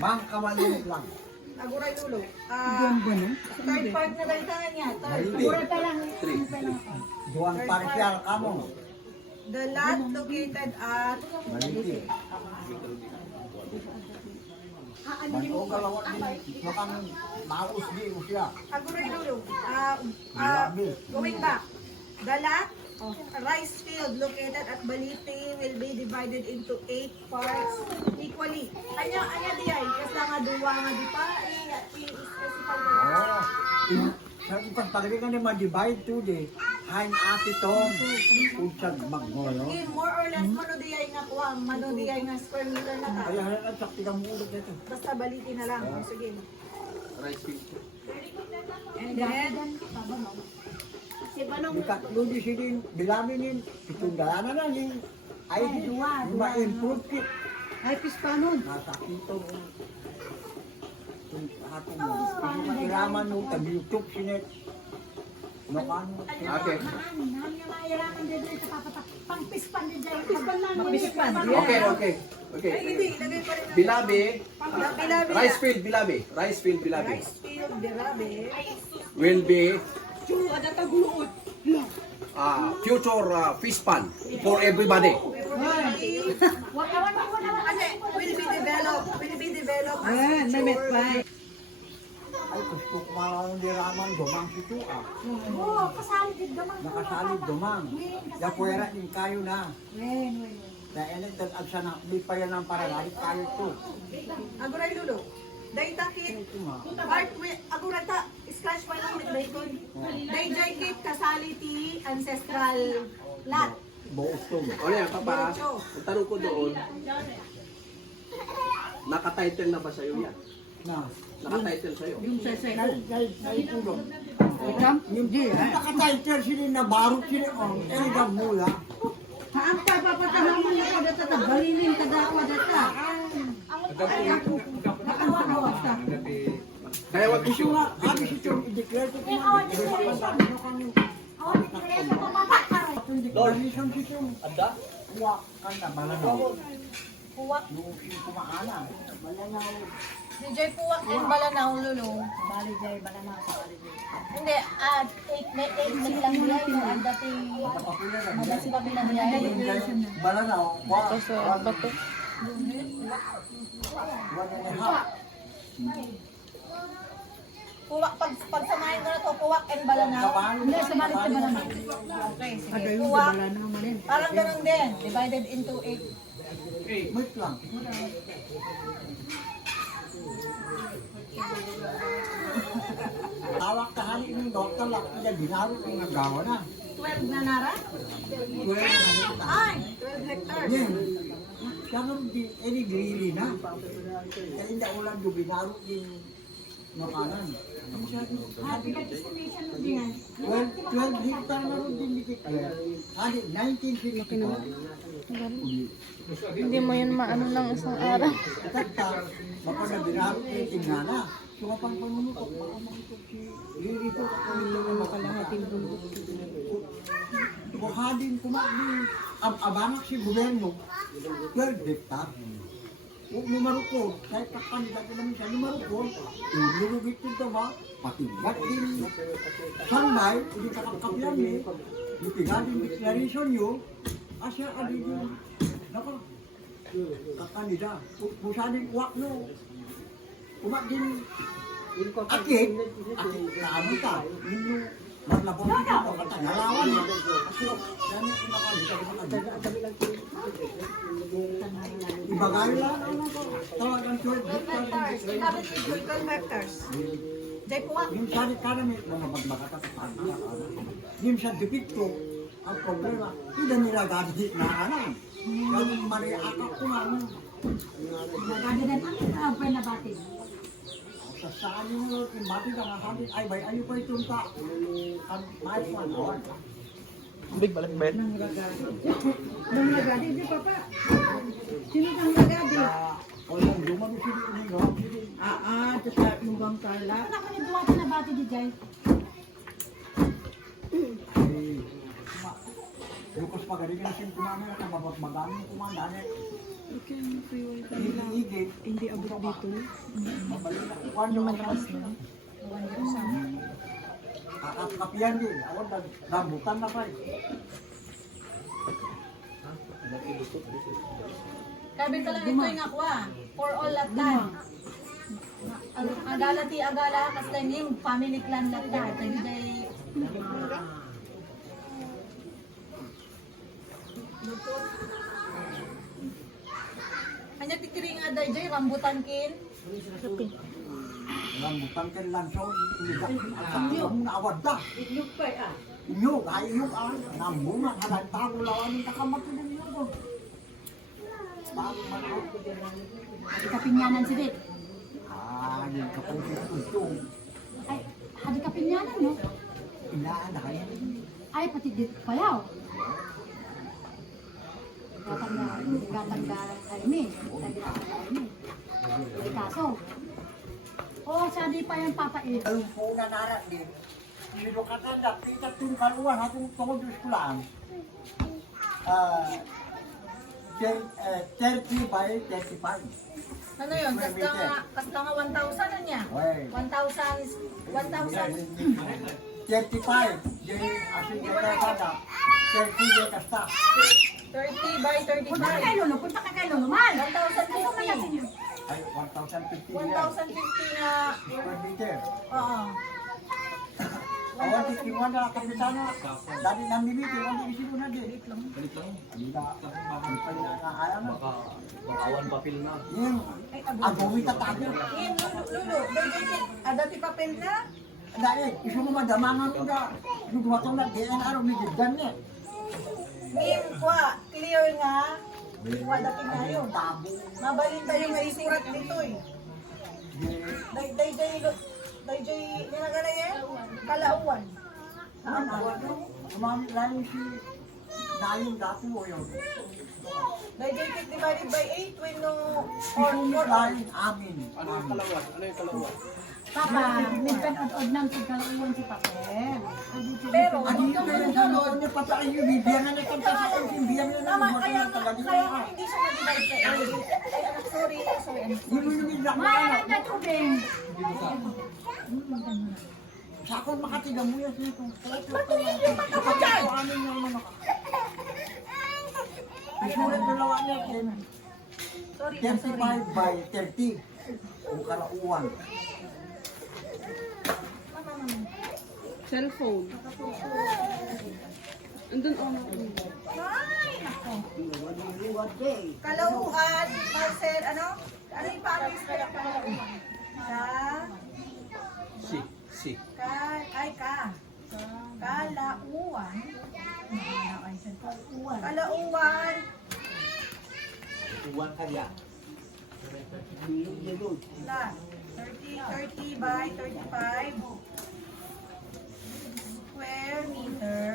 Mang kamalimit lang. Aguray dulo. Ganda no? Third part na balitaan niya. Third. Maliti. pa lang. Duwang partial kamo. The lot located at Maliti. Manto galawa din. Makang maus di usya. Aguray dulo. Grabe. Going back. The lot rice field located at Baliti will be divided into 8 parts equally. Anya diay kasi nga duwa nga di pa i-specify na. Sa ipagpagay ka naman, divide to the hain ati to. Unsag magngolo. Okay, more or less mano diay nga kuha, mano diay nga square meter na ta. Kaya halat sakti ka mulot nito. Basta Baliti na lang. Oh, sige. Rice field. And then Ikatlo di silin, bilami nin, itong galana na nin. Ay, di, ma-improve kit. Ay, pispanon. Nasa kito. Kung ato mo, hindi mairaman mo, tag-YouTube sinet. Nakano. Okay. Pispan. Okay. ay hindi, lagay pa rin. Bilabi. Bilabi. Rice field, bilabi. Rice field, bilabi. Rice field, birabe. Will be future fish pan for everybody. Kasi will be developed as Ah, namit pa. Ay, gusto ko malang diraman, dumang sito ah. Oo, kasali din gamang. Nakasalig dumang. Ya puwera din kayo na. Wen. Dahil nagtatag siya na, may pa yan ang paralalit kayo to. Aguray dulo. Dayta kit. Part with aguray ta scratch pa lang with bacon. Dayjay kit kasali ti ancestral lot. Buos to. O yan, papa, ang tanong ko doon, naka-title na ba sa'yo yan? Na. Naka-title sa'yo? Yung sesay. Dahil po doon. Ikam? Yung di. Nakatitle sila na barok sila on. Eligam mula. Haan ka, papatahan mo yung kada tata. Balilin ka dako data. Nakawagawas ka. Kaya wag Isu issue. nga, habis ito, i-declare ko kung itong declaration ito. Anda? Uwa ka na, malanaw. Puwak. Yung kumakana. Malanaw. DJ Puwak and Balanaw lulo. Baligay, balanaw sa baligay. Hindi, may 8 na lang nila yung ang dati. Mada sila binabiyay. Malanaw. Ito sa bato. Puwak, pag samahin mo na to, Puwak and Balanaw. Hindi, sa balik sa balanaw. Okay, sige. Ada yung Puwak. balanaw manin. Parang ganun din. Divided into 8. Wait lang. Tawag ka hali ng doktor lang. Kaya binaro yung nagawa na. 12 na nara? 12 na. Ay, 12 hectares. Yan. Kaya di, any grili na. Kaya hindi ulan do binaro yung makanan. Happy ka destination mo din yan. 12 hectare na rin din dikit. Hali, 1964. Hindi mo yun maano lang isang araw. Takta, baka na binaro yung tingana. Sumapang panunutok, baka makitok si Lili to. Makalahating bundok. Buhadin kumakbi. Abanak si gobyerno, 12 hectare. Huwag numarukod, kahit kakandidat naman siya numarukod, ilulugit ito ba? Patinggat din. Sanday, hindi kakapkapyan eh. Itigat din declaration yun, asya adidin. Naka, kakandidat. Pusadin uwak no. Umak din. Akit, ano ka? Yung maglabong dito, katangalawan na. Kasi, dami ko nakalimutan. Ibagay lang ano ko. Tawagan 12 hectares. 12 hectares. Jay Puwak. Yung sari karami, mga magbakata sa pagkakala. Yung sa depikto, ang problema, hindi nila gadi na anan. Yung mariakak ko nga ano. Nagagadan ang panabatin. Sa saan nyo, yung bati ka nakakabit, ay bay, ayo pa itong ta. Ang mahal ko ano. Big balik bet. Nang lagadi, di papa. Sino kang lagadi? Walang dumami sila yung gawang sila. Ito sa lubang Carla. Ano ka nang duwati na bati di Jai? Lukas pagaling na siya kumamaya, magamit kumandaan. Okay, ang free wifi nila. Higit. Hindi abot dito. Kuwan yung malakas na. Kakap-kapiyan din. Ako, rambutan na pa eh. Kabi ka lang ito yung akwa. For all latan. Agala ti agala kasi yung family clan latan. Hindi lupot. Kanya tikiring nga day jay rambutan kin. Rambutan kan langsung. Ang yung naawad da. Inyog pa ah. Inyog, ay inyog ah. Nambungan, halang tago lawan yung kakamatulong nyo ko. Kapinyanan si Dit. Ah, yung kapag-tutong. Ay, hadi kapinyanan mo. Inaanay. Ay, pati Dit pala. Gatang-gatang kami. Ay, kaso. Oh, sabi pa yung papait. Ang po na narat din. Sino ka tanda, kita itong kaluan, atong tungod ko lang. 30 by 35. Ano yun? Kasta nga 1,000 na niya. Wey. 1,000. 35. Jadi asin kita tanda. 30 dia kasta. 30 by Punta ka 35. kay Lolo, punta ka kay Lolo, mal. 1,050. Ay, 1,050 yan. 1,050 na. Per meter. Oo. Awan tikiwan na kapitana. Dati nang niliti, awan di isip na din. Balik lang. Hindi na kaya na. Baka awan papel na. Yung agawin tatago. Yan, Lulu. Dati papel na. Dahil, iso mo madamangan mo na. Yung dumatong na DNA, may gigdan niya. Mim, kwa, clear nga. Kwa, dati na yun. Tabo. Mabalin tayo nga isurat dito eh. Dayjay, nilagana yan? Kalauan. Umami lang si Dayong dati mo yun. Dayjay divided by 8 when no Isunod lang amin. Ano yung kalawan? Ano yung kalawan? Papa, may pan-od-od ng sigkalauan si Papel. Pero, Ano yung pinaganoon niya pa sa inyo? Bibiyang na kanta sa inyo. Bibiyang na Tama, naman. kaya Talaga kaya na. hindi siya mag-divide by 8. Ay, anak, sorry. Hindi mo yung bibiyang na. Mayalan na tubig. Sa ako makatigang mo yan dito. Patuloy yung mata mo dyan! Ano yung mga isulat na lawan niya. Sorry, 35 by 30. Kung kalauan. Cellphone. Andun oh. Ay, nako. Kalauan, Marcel, ano? Ano yung Paris kaya kalauan? Si. Kalauan. Kalauan. Uwan kaya. La. 30 by 35. Square meter.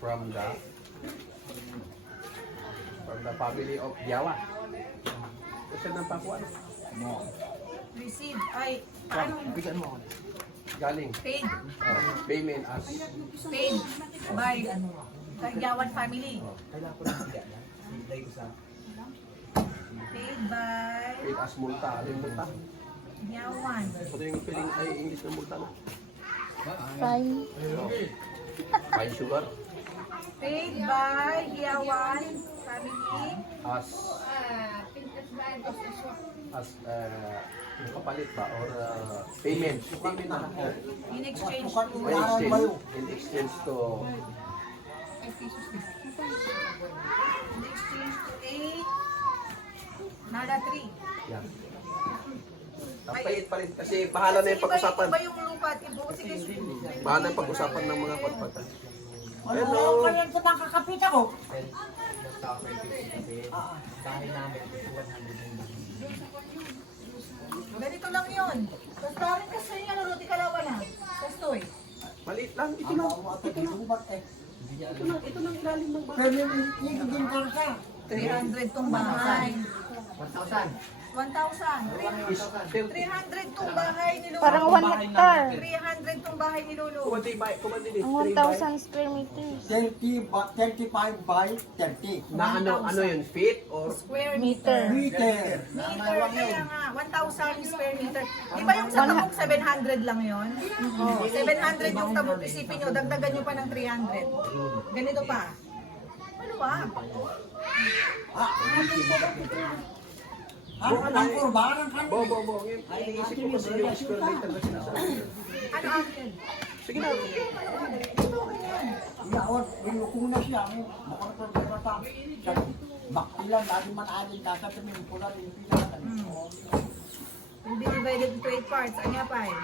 From the family of Yawa. Kasi ng pakuan. Receive. Ay, paano? Bigyan mo. Galing. Paid. Payment as Paid by Kagyawan family. Paid by paid as multa. Ano yung multa? Yawan. Ano yung feeling ay English na multa na? Fine. Fine sugar. Paid by Yawan family. As yung kapalit ba? Or payment. Payment na. In exchange Sukat to yung In laran exchange, bayo. in exchange to in exchange to 8 nada 3. yan. Palit pa rin kasi bahala na yung pag-usapan. Iba yung lupa at ibo. Sige, Bahala na yung pag-usapan ng mga pagpata. Ano ka yan sa nakakapit ako? ganito lang yun. Basta rin kasi yung ano, di kalawa na. Kastoy. Maliit lang. Ito Ano lang. mo ato gilubat eh. Ito lang ilalim ng bahay. Pero yung din ka sa. 300 tong bahay. 1,000. 300 tong bahay ni Lolo. Parang 1 hectare. 300 tong bahay ni Lolo. Kumandi din. Ang 1,000 square meters. 35 by 30. Na ano yun? Feet or? Square Meter. Meter. Meter, kaya nga, 1,000 square meter. Di ba yung sa tabok, 700 lang yun? Oh, 700 yung tabok, isipin nyo, dagdagan nyo pa ng 300. Ganito pa. Maluwag. Ang kurbanan kan. Bo. Ay, iisip ko kasi yung square meter na sinasabi. Ano ang yun? Sige na. Yaon, ilukong na siya. Makarapan sa pa. Baktilan, lagi man alin kasa kami yung pula rin pinatan. Will be divided into 8 parts. Ano pa eh?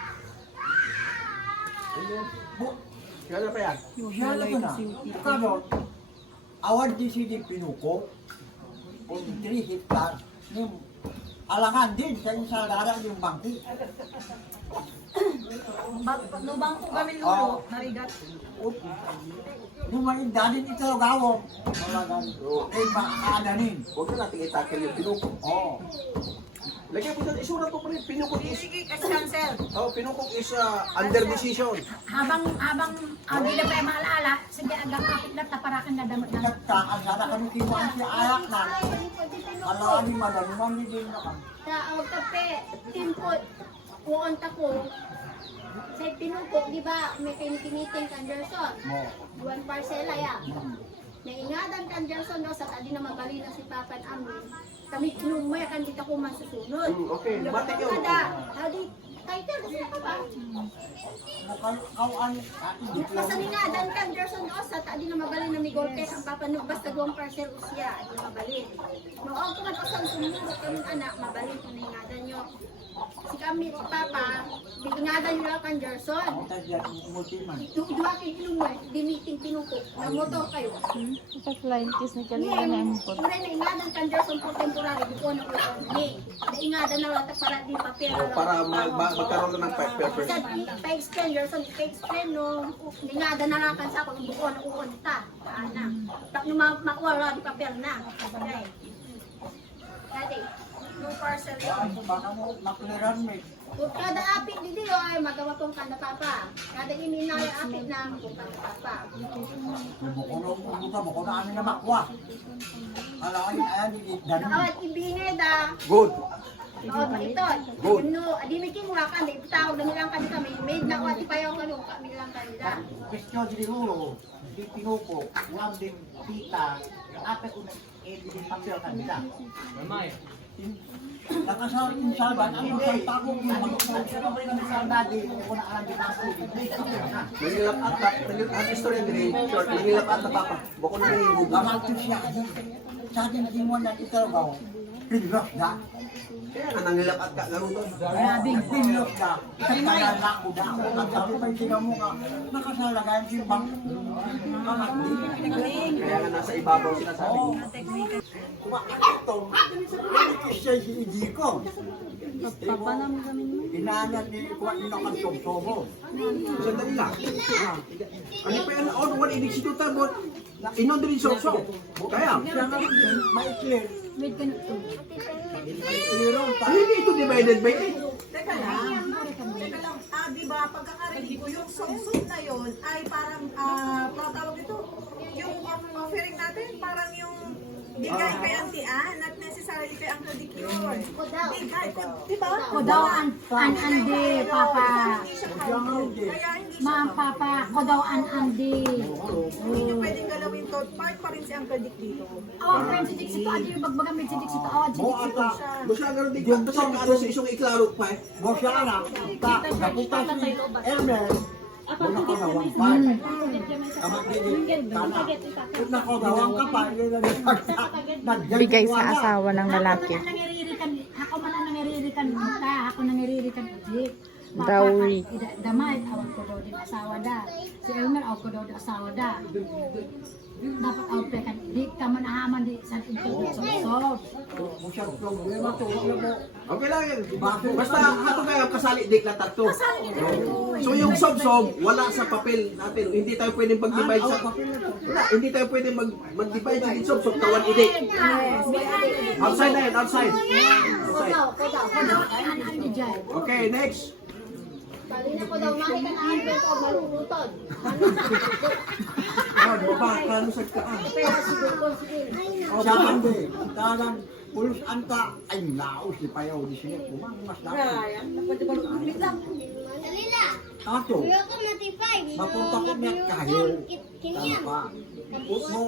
Kaya na pa yan? Siya na ito na. Karon, awad di sini pinuko. O 3 hectare. Yung alangan din sa isang lara yung bangki. No bangko kami Lolo, narigat. Yung mga indalin ito gawon. Eh, makakaananin. Huwag na natin itakil yung pinuko. Oo. Lagyan mo dyan, isura ko pa rin. Pinuko is, Sige, kasi cancel. pinuko is under decision. Habang di na pa yung maalala, sige hanggang kapit na taparakan na damot na. Nagkakasara kami kinuha siya ayak na. Alani malanuman din na kami. Taawag kape, timpot, uonta ko. Sa pinuko, di ba, may pinitiniting Anderson. Mo. Duwan parcela ya. Naingadan ka Anderson daw sa tadi na magali na si Papan Amin. Kami kinumay kan kita ko masusunod. Okay, matik yun. Kada, tadi, title, gusto ka ba? Kauan. Basta ningadan ka Anderson daw sa tadi na magali na may golpe ang Papan basta duwang parcel usya, di mabalin. Noong ko man usan sumunod kami anak, mabalin ko ningadan nyo. Si kami, si Papa, bingadan nyo lang kan Anderson. Dua kayo kinumay, di meeting pinuko. Namotor kayo. Ito flying kiss ni Kalina na import. Kung rin naingadan kan Anderson for temporary, di ko na ko ni. Naingadan na wala para di papel. Para magkaroon na ng paper. Sa pa-explain, Anderson, pa-explain no. Naingadan na lang kan sa ako, di ko na uunta. Ana. Tak nung makuha, di papel na. Dati. No parcel. Baka mo makuliran mo. Kung kada apit di dito ay magawa kong kanda papa. Kada ininay apit na kung kanda papa. Buko na amin na makwa. Alain ayan dani. Kaawat ibingay da. Good. Oo, ito. Good. No, di may kimurakan, di tawag na nilang kanila kami. Made na wati pa yung kanong kami lang kanila. Gusto di ulo. Di pinuko. Ulam din pita. Ate ko di papel kanila. Nakasar yung salban, ang mga tagong yung magkakasar ng saldadi, kung naalam din ako, Nangilap at istorya din, short, nangilap at papa. Bako na rin yung gamal to siya. Sa atin naging mo na ito ba? Pinlock na. Kaya nga nangilap at ka, gano'n doon. Pinlock na. Kaya na ko na. Ang sabi pa yung mo ka, nakasalagayan si Bang. Kaya nga nasa ibabaw sinasabi. Ito, siya si Idiko. Inaanan ni Kuwan nino kan Sobsobo. Sandali lang. Ano pa yan? Oh, wala ibig si Tuta, but inon din so. Kaya, Siya nga may clear. Wait ka na ito. Clear ano hindi ito divided by 8? Teka lang. Di ba, pagkakarinig ko, yung song na yon ay parang, tawag ito, yung offering natin, parang yung bigay kay Auntie Ann, not necessarily kay Uncle Dick yun. Bigay ko, di ba? Ko daw andi, papa. Hindi siya counted. Kaya hindi siya Ma'am, papa, ko daw andi. Hindi niyo pwedeng galawin to. Part pa rin si Uncle Dick dito. Oh, friend si Dixie to, adi yung bagbaga may si Dixie to. Oh, si Mo Dixie to. ata, Basta gano'n din. Basta ano sa isang iklaro pa eh. mo siya na. Napunta si Hermel. Wala ko nawang pa. Kamat din. Kung nakawang ka pa, Bigay sa asawa ng lalaki. Ako man ang nangiririkan ta, ako nangiririkan ulit. Dowry. Damay, awag ko daw din asawa da. Si Elmer, awag ko daw din asawa da. Dapat awag pa kan. Di ka manahaman di sa intubig sa sob. Kung siya problema to, wala mo. Okay lang yan. Basta ato kayo kasali dik na tatlo. So yung sob-sob, wala sa papel natin. Hindi tayo pwedeng mag-divide sa... Wala, hindi tayo pwedeng mag-divide sa sob-sob. Tawan idik. Outside na yan, outside. Outside. Ano dyan? Okay, next. Balina ko daw, makita na ang bento, malulutod. Oh, di ba? Kano sa kaan. Pero siguro ko, sige. Siya hindi. Talagang pulos anta. Ay, naos si Payaw. Di siya kumang mas dapat. Ato, Ayoko matipay. mapunta ko niya kayo. Tama pa. Put mo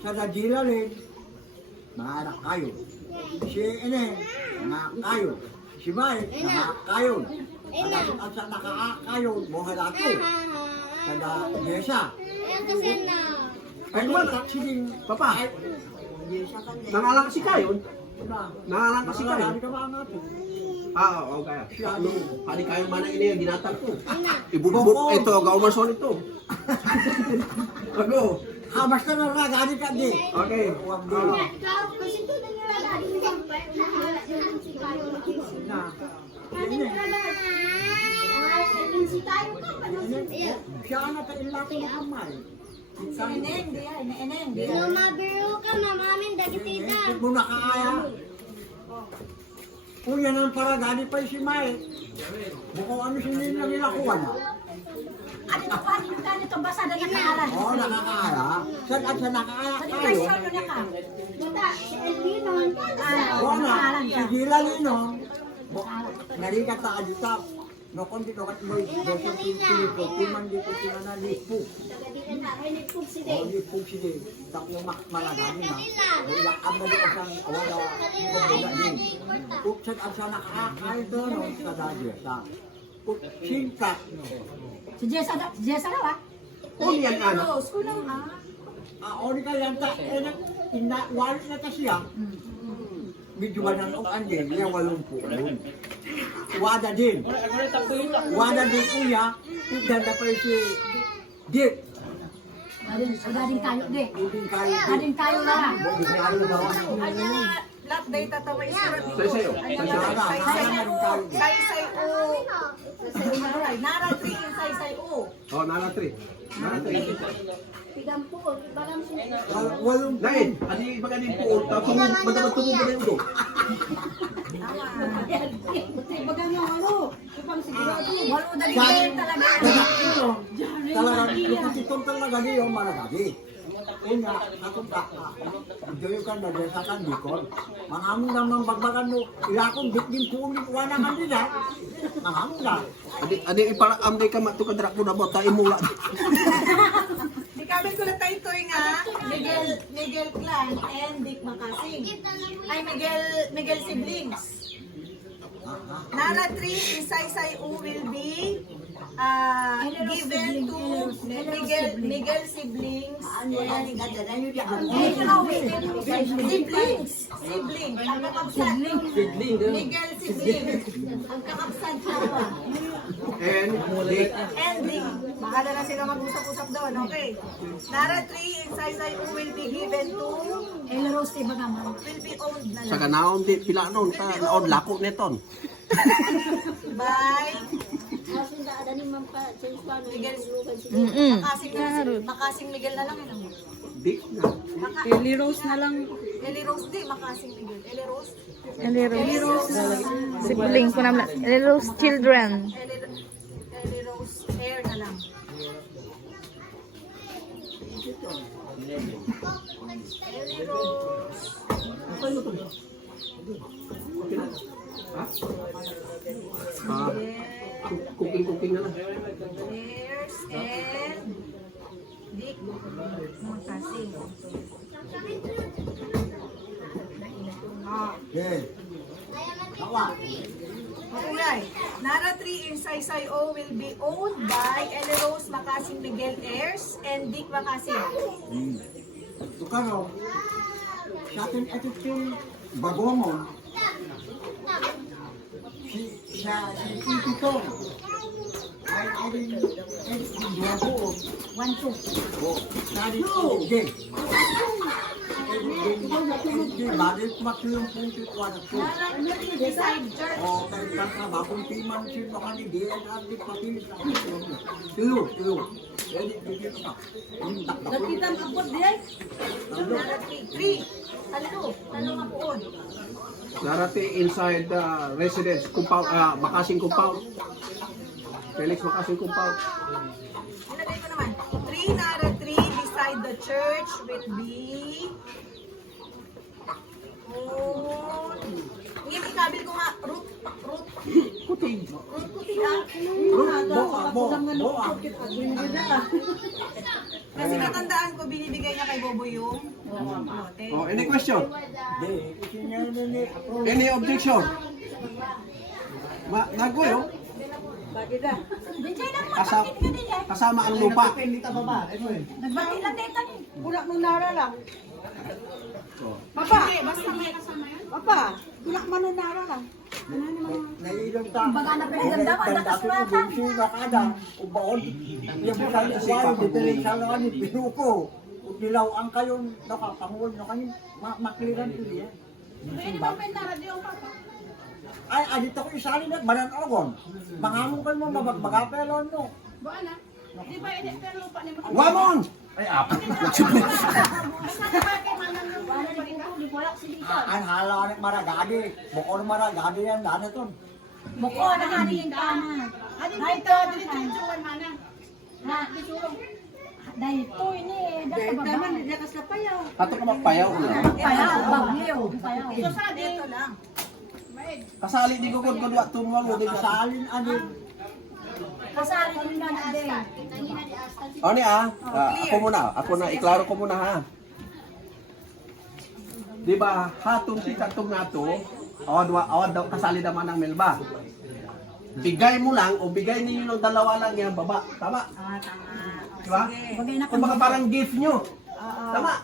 sa Radila rin. Mga anak kayo. Si Ine, mga kayo. Si May, mga kayo. At sa nakakayo, mga lato. Kada Yesa. Ay, wala. Sige, Papa, Yesa ka niya. nangalang kasi kayo. Nangalang kasi kayo. Hindi ka ba nga to? Oo, kaya. Ano, pali kayo mana ini yung ginatag ko. Ibubuk, ito, gaumason ito. Ako. Hamas ka na na, gani ka di. Okay. Huwag di. Na. Siya ka na kaila ko na kamay. Eneng, di ay, eneng. Lumabiro ka, mamamin, dagitida. Huwag mo nakaaya. Kung yan ang para gani pa si May. Mukhang ano si Nina nila kuha na. Ano ito pa? Ano ito basa na nakahalan? Oo, nakakaaya. Saan at sa nakaaya Ano kayo? kayo? Ano na ka? Buta, si Elvino. Oo na, si Gila Lino. Narika ta adita. No konti no kat mo dosa pinti ko timan di ko tinana lipu. Oh lipu sige. Tak mo malagani na. Wala amo di asang awala wala din. Kung sa asa nakakaay to no sa dadya sa. Kung sinta. Si Jessa na ba? Uli yan, anak. Rose, kulang ha. Oni ka yan ta ina wali na ta siya. Medyo ba nang andin, niya walong po. Wada din. Wada din kuya, ganda pa si Dick. Ading kayo di. Hindi kayo. Ading kayo na. Anya, lot data to may surat dito. Sayo. Say o. Alright, nara 3 in say o. Oh, nala 3. Nala 3. Pigampo, ibalang siya. Walong Nain, adi iba ganin po, tapos madapat tumubo na yung ulo. Baga nga ano, ipang sigurado. Walo dali Sabi talaga. talaga, lupititong talaga niyo malagagi. Una, akong baka, joyo ka na desa kan bikon. Mangamong naman bagbagan mo, ilakong bitbin kuulit wala kan nila. Mangamong na. Adi ipara amday ka matukadrak mo na mo, tayo mo lang. Di kami ko na tayo nga, Miguel Clan and Dick Makasing. Ay, Miguel siblings. Nara 3 in Saysay U will be given to Miguel siblings. Siblings. Ang kakabsat. Miguel siblings. Ang kakabsat siya. And, Dick. Ending. Bahala na sila mag-usap-usap doon, okay? Nara 3 in Saysay U will be given to, Eleros ti baga mo. will be owned na Sa lang. ganaon, di pila nun, naon lako neton. By Kasi ada ni mampa, change pa no. Miguel. Mm-mm. Makasing Miguel na lang yun. Dick na. Eli Rose na lang. Eli Rose di, Makasing Miguel. Eli Rose. Eli Rose. Sibling ko naman. Eli Rose children. Eli Rose hair na lang. Eli Rose. Ha? Cooking na lang. Hairs and Dick Makasing. Okay. Kawa. Okay. Nara 3 in Saysay O will be owned by Eli Rose Makasing Miguel Heirs and Dick Makasing. Ito ka raw. Sa atin ito yung bagomon. sa Ititong. Ay dua ko. 1, 2. Nari okay. Bakit makiyong punti ko na to? Beside church. O, kaya bagong timan siya baka ni Diyan at di patilis na tuyo. Dito ka. Nakita ang abot diyan. Nara 3. Talo nga poon. Narati inside the residence compound, Makasing compound. Felix Makasing compound. Nilagay ko naman. 3 Nara 3 beside the church with the Ngayon ikabil ko nga root Kuting. puti ah. Boa. Kasi natandaan ko binibigay niya kay Bobo yung lote. Oh, any question? Any objection? Nagoyo? Kasama ang lupa. Nagbati lang dito ni. Bulak nung nara lang. Papa, basta may kasama yan. Papa, bulak man nung nara lang. Nailong ta. Baga na pinagdamdaman, nakasulatan. Sino kada ubaon. Yung bukan dito sa lawan ni Pinuko. Dilaw ang kayon nakapanguol na kanin makliran ko diya. Ay, adito ko isali na banan ogon. Mangamon kayo mo magapelon no. Wamon! Ang hala ni maragadi. Bukod maragadi yan dana ton. Buko na nga yung kanan. Ito, dito mana. Na, dahito ini. Dahil naman, hindi ka sa payaw. Kato ka magpayaw na. Payaw, bagyo. Payaw. So sa dito lang. Kasali di ko kung wa tumalo di ka. Kasalin anin. Kasali din na natin. O ni ako na, iklaro ko muna ha. Di ba, hatong si katong nato, awad daw kasali naman ng Melba. Bigay mo lang o bigay ninyo ng dalawa lang yan, baba. Tama? Di ba? Kung baka parang gift nyo. Tama?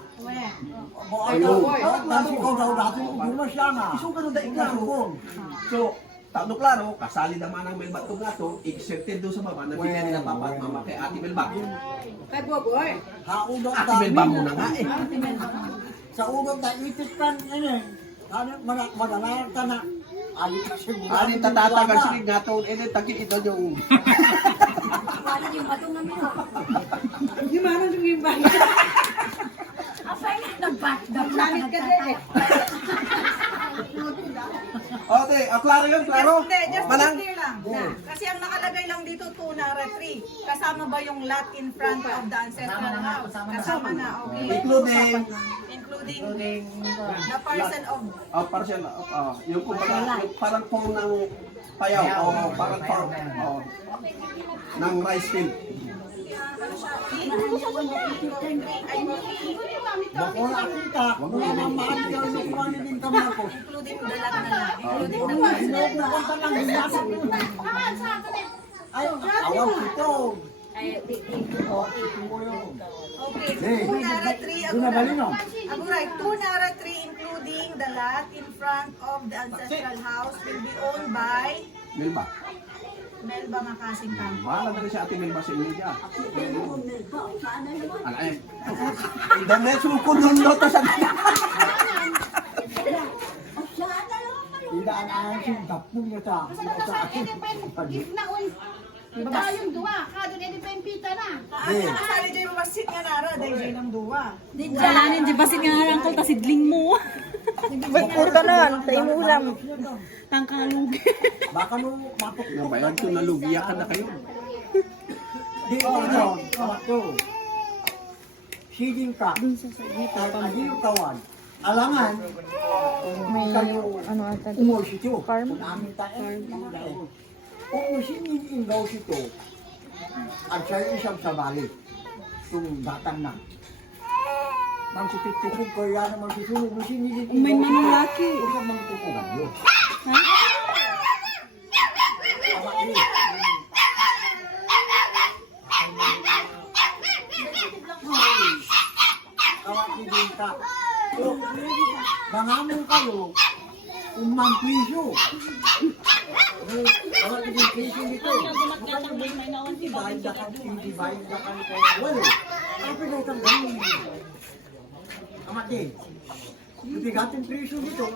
Ayun. Kasi ko daw dati gumas siya na. Iso ka nung iklaro. So, tao klaro, kasali naman ng Melba itong nato, accepted doon sa baba, nabigyan nila papa at mama kay Ate Melba. Kay Boboy. Haudok Ate Melba muna nga eh. Sa udok na itispan ini. Ano madalayan ka na. Ali kasi Ani tatatagan sige nga to, taki ito yung Wala yung batong namin. Hindi man ang yung bahay. Apa ini nagbat? Naglanit ka din eh. Okay, klaro yun, klaro. Hindi, just Manang, clear lang. Kasi ang nakalagay lang dito 2 Nara 3. Kasama ba yung lot in front of the ancestral house? Kasama na, okay. including Including the parcel of partial, yung kumbaga, yung parang form ng payaw, o parang form ng rice field. Bako na kita. Wala nang maali ka ng mga din kamar ko. including the lot na lang. Including the Pinupunta lang ginasa. Ay, awan ito. Okay, Hey. 2 Nara 3. Doon na bali no? Aguray, 2 Nara 3 including the lot in front of the ancestral house will be owned by Melba. Melba Makasing Campo. Wala na rin si Ate Melba sa inyo dyan. Ano eh? Dami, sukod nun nota sa Tidak ang singkap mo niya sa. Bayong duwa, kadun edi pa yung pita na. Ano kasali dyan yung masit nga Nara, dahil dyan ang duwa. Jalanin, di ba singarang ko, tasidling mo. Bakul ka nun, tayo mo ulam. Tangkalog. Baka mo matok. Nabayan ko, nalugiya ka na kayo. Di ko no, awak to. Siding ka. Hindi yung kawan. Alangan. May ano ata. Umol sito. Farm? Namin tayo. Umusin yung daw sito. At siya isang sa balik. Itong batang na. Nang sitip-tipog ko yan naman susunod. May manulaki. Huwag kang magtutugan yun. Kawat ni Dinta. So, mangamon kayo, Imam presyo. Ang ating presyo dito. Divide na kan kaya walo. Tapi na itang ganun. Amatin. Bibigatin presyo dito.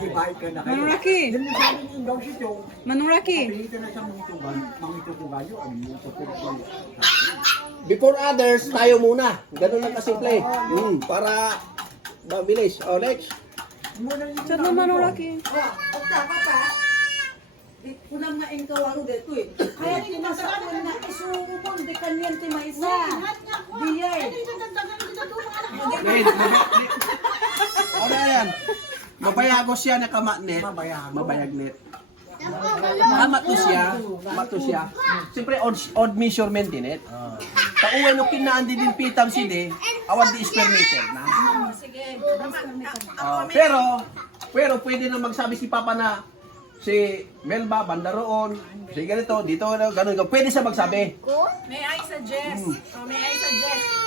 Divide ka na kayo. Manuraki. Yan mo sabi ng daw sito. Manuraki. Pilita na siya mangitutugan yun. Ano yung tutugan? Before others, tayo muna. Ganun lang kasimple. Para mabilis. O, next. Chat na Manuraki. Kunang nga ang kawaro dito eh. Kaya kinasakon na isumupon di kanyan ti Maisa. Diyay. O na yan. Mabayagos siya na kamatnet. Mabayagnet. Tama to siya. Siyempre, odd measurement din eh. Kauwi no kinaan din pitam si de, awad di permitted na. Pero pwede na magsabi si Papa na si Melba, banda roon, si ganito, dito, ganun. Pwede siya magsabi. May I suggest?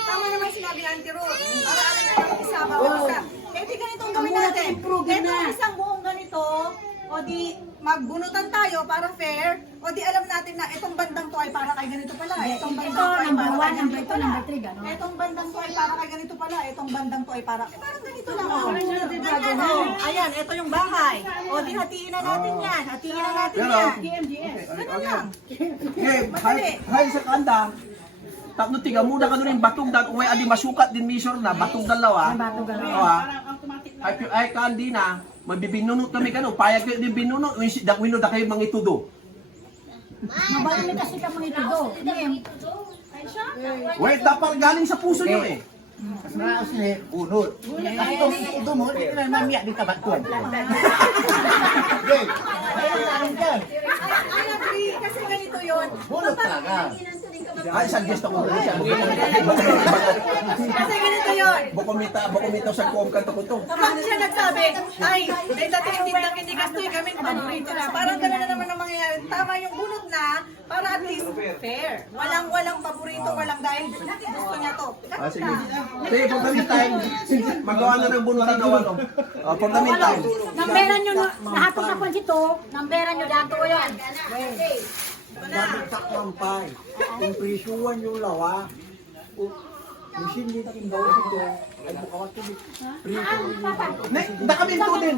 Tama naman sinabi ni Auntie Ruth. Para alam na yung isa, bawal isa. Eh di ganitong gawin natin. Itong isang buong ganito, o di magbunutan tayo para fair, o di alam natin na itong bandang to ay para kay ganito pala, itong bandang to ay para kay ganito pala. Itong bandang to ay para kay ganito pala, itong bandang to ay para parang ganito lang. Ayan, ito yung bahay. O di hatiin na natin yan. Hatiin na natin yan. Ganun lang. Hay sa kanda. Tapno tiga muna ka rin batong dan uway adi masukat din measure na batong dalawa. Ay kandi na magbibinunot kami kano payag din binunot dak wino da kayo mangitudo. Mabalami kasi ka mga itudo. Wait, dapat galing sa puso niyo eh. Mas maraos ni unod. Kasi kung ito mo, hindi na mamiyak di tabatkuan. Okay. Ayun namin dyan. I agree, kasi ganito yun. Bunot talaga. Ay, suggest ako rin siya. Kasi ganito yun. Bukumita sa kuwang kanto ko to. Kapag siya nagsabi, ay, may dating tindang hindi kastoy kami, paborito na. Parang gano'n na naman ang mangyayari. Tama yung bunot na, para at least fair. Walang paborito, walang dahil gusto niya to. Sige. Sige, for the meantime, magawa na ng bunutan na walo. For the meantime. Namberan nyo, nahatong na po dito. Namberan nyo dato yan. Dapat saklampay. Kung presyuan yung lawa, musin din ang daw dito, ay bukawat ko dito. Da kami to din.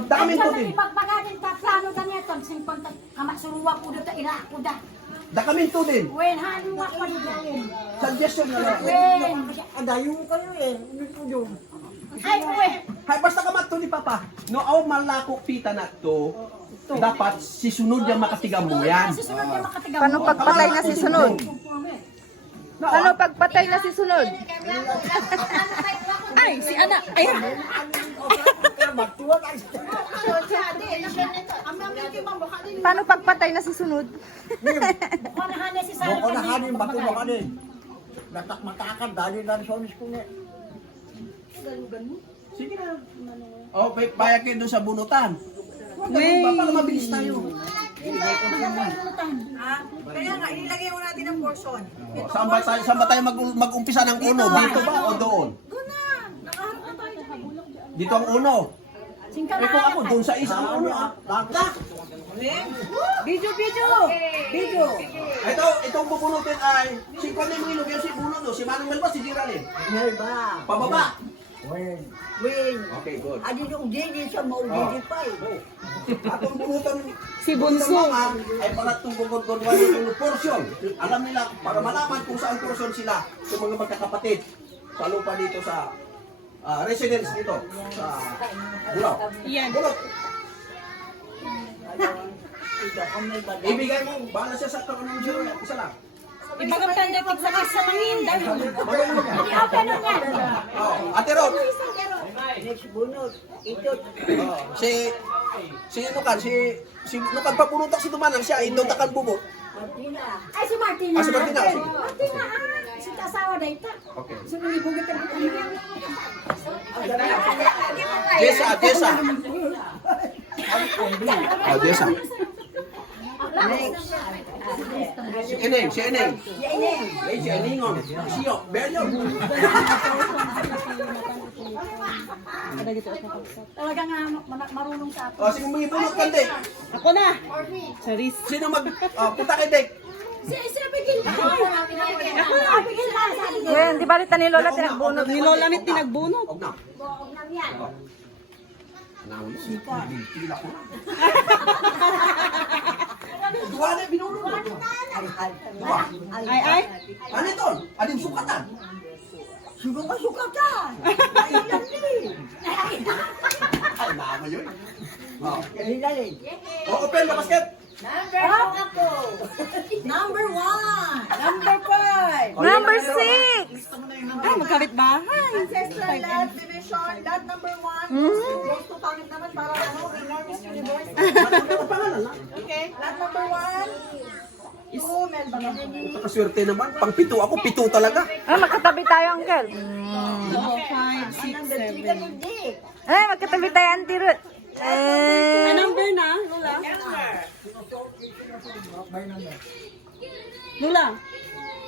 Pagpaganin pa plano ganito, 50 kamasuruwa po dito, ira ko da. Da kami to din. Wen, hanwa pa dito. Suggestion na lang. Wen. Adayo kayo eh. Hindi po yun. Ay, wen. Hay, basta kamat to ni Papa. No, aw malako pita na to. Dapat sisunod niya makatiga mo yan. Susunod niya makatigaw. Paano pagpatay na si sunod? Paano pagpatay na si sunod? Ay, si anak. Ay, paano pagpatay na si sunod? Kunahanin si Sarah. Boko na hanin, bato mo kanin. Matakad, dali lang sonis ko nga. Sige na. Oh, bayag kayo doon sa bunutan. Para mabilis tayo. Kaya nga, ilagay mo natin ang portion. Saan ba tayo mag-umpisa ng uno? Dito ba o doon? Doon na! Nakaharap na tayo sa bulok dyan. Dito ang uno. Eh kung ako, doon sa isang uno ah. Video! Itong bubunutin ay si Kone Milo, yung si Bunot, si Manong Melba, si Giralin. Ngayon ba? Pababa. Wen. Okay, good. Adi yung DJ siya, maugigit pa eh. Atong bunutan Si Bunso. ay para tungkol yung portion. Alam nila, para malaman kung saan portion sila sa mga magkakapatid. Sa lupa dito sa residence dito sa Bulao. Yan. Bulot. Ibigay mo, bahala siya sa ng zero. Isa lang. Ibang tanda kit sa kasalamin. Open nun yan. Ate Rod. Next bunot. Ito. Si Nukan, si Nukan papunutak si Tumanang siya, indontakan bubot. Ay, si Martina. Si Martina. Sige. Martina, si asawa na ito. Okay. Sunod yung bugat ang Jessa. Jessa. Si Eneng. Si Eningon. Siyo. Beryo. Talaga nga marunong sa ako. O, sige mga bunot ka, Dek. Ako na. Charis. Sino punta kay Dek? Bigil na. Well, di ba rita ni Lola tinagbunot? Ni Lola ni tinagbunot. Huwag na. Huwag lang yan. Duwa na, binulot mo. Duwa. Ay. Ano ito? Alin sukatan? Suga ka, suga ka! Ay, nama yun. O, Dali. open na basket. Number 1. Number 5. Number 6. Ay, magkabit bahay. Ancestral Land Division, lot number 1. Goes to pangit naman para winner Miss Universe. Okay, lot number 1. Mel ba? Nakaswerte naman. Pang pito ako, pito talaga. Ay, magkatabi tayo, Uncle. 5, 6, 7. Ay, magkatabi tayo, Auntie Ruth. Number na, Lola?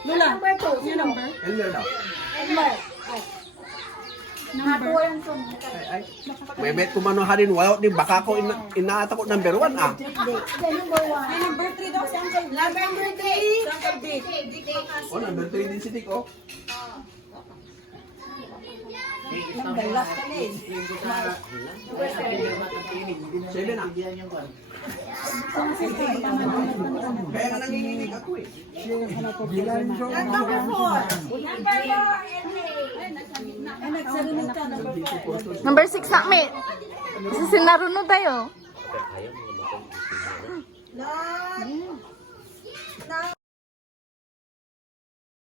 Lola, Number 2. yung number? Elmer daw. Number 1. May met kumanohanin, wow, di baka ko inaata ko number 1 ah. Number 1. Ay, number 3 daw si Uncle. Number 3. Uncle Dick. Oh, number 3 din si Dick, oh. Seven ah. Kaya nga nanginginig ako eh. Lot number 4. Number 6 na, May. Sinarunod tayo. Lot